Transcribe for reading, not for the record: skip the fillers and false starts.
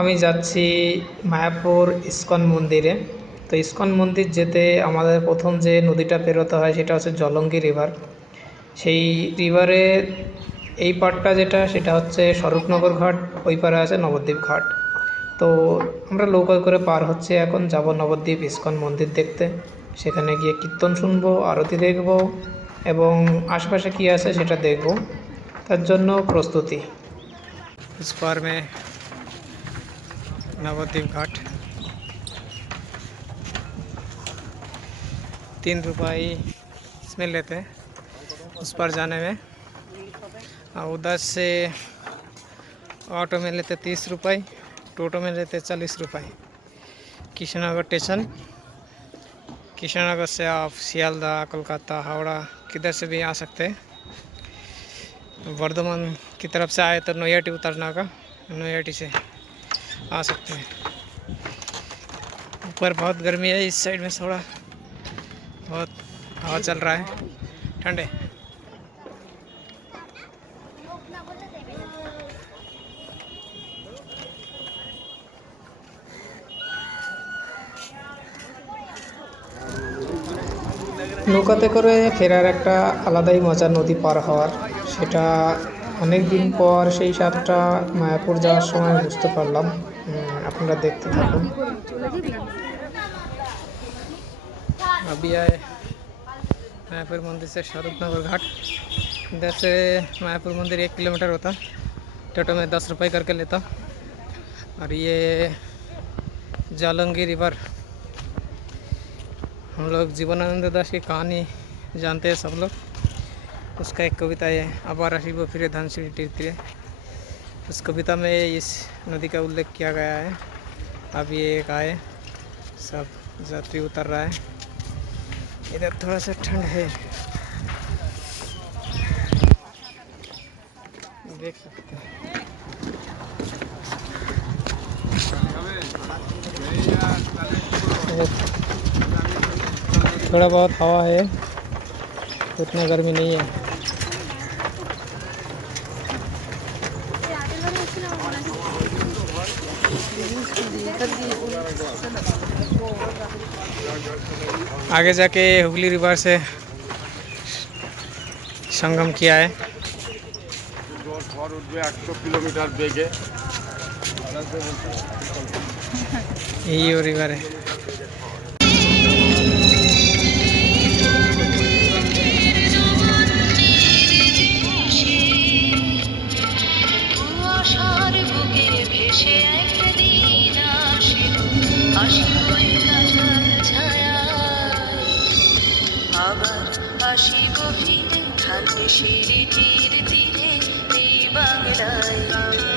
আমি যাচ্ছি মায়াপুর ইস্কন মন্দিরে। তো ইস্কন মন্দির যেতে আমাদের প্রথম যে নদীটা পেরোতে হয় সেটা হচ্ছে জলঙ্গি রিভার। সেই রিভারে এই পাড়টা যেটা সেটা হচ্ছে স্বরূপনগর ঘাট, ওই পারে আছে নবদ্বীপ ঘাট। তো আমরা নৌকায় করে পার হচ্ছে, এখন যাব নবদ্বীপ ইস্কন মন্দির দেখতে। সেখানে গিয়ে কীর্তন শুনবো, আরতি দেখব এবং আশপাশে কী আছে সেটা দেখব। তার জন্য প্রস্তুতি। इस पार में नवद्वीप घाट 3 रुपये इसमें लेते हैं उस पार जाने में, और उधर से ऑटो में लेते 30 रुपये, टोटो में लेते 40 रुपये। कृष्णनगर स्टेशन, कृष्णनगर से आप सियालदा, कोलकाता, हावड़ा किधर से भी आ सकते हैं। वर्धमान की तरफ से आए तो नोयाटी उतरना का, नोयाटी से आ सकते हैं। ऊपर बहुत गर्मी है, इस साइड में थोड़ा बहुत हवा चल रहा है, ठंडे। নৌকাতে করে ফেরার একটা আলাদাই মজা নদী পার হওয়ার, সেটা অনেক দিন পর সেই স্বাদটা মায়াপুর যাওয়ার সময় বুঝতে পারলাম। আপনারা দেখতে থাকুন। अभी आए मायापुर मंदिर से स्वरूपनगर घाट। इधर से मायापुर मंदिर 1 किलोमीटर होता, टोटो में 10 रुपये करके लेता। और ये जालंगी रिवर, हम लोग जीवनानंद दास की कहानी जानते हैं सब लोग। उसका एक कविता है, अबार शिव फिरे धन श्री तीर्थ। उस कविता में इस नदी का उल्लेख किया गया है। अब ये एक आए, सब यात्री उतर रहा है। इधर थोड़ा सा ठंड है, देख सकते हैं। थोड़ा बहुत हवा है, उतना गर्मी नहीं है। आगे जाके हुगली रिवर से संगम किया है। 100 किलोमीटर बेगे यही वो रिवर है। আসিব ফিরে ধানের সিঁড়িটির তীরে এই বাংলায়।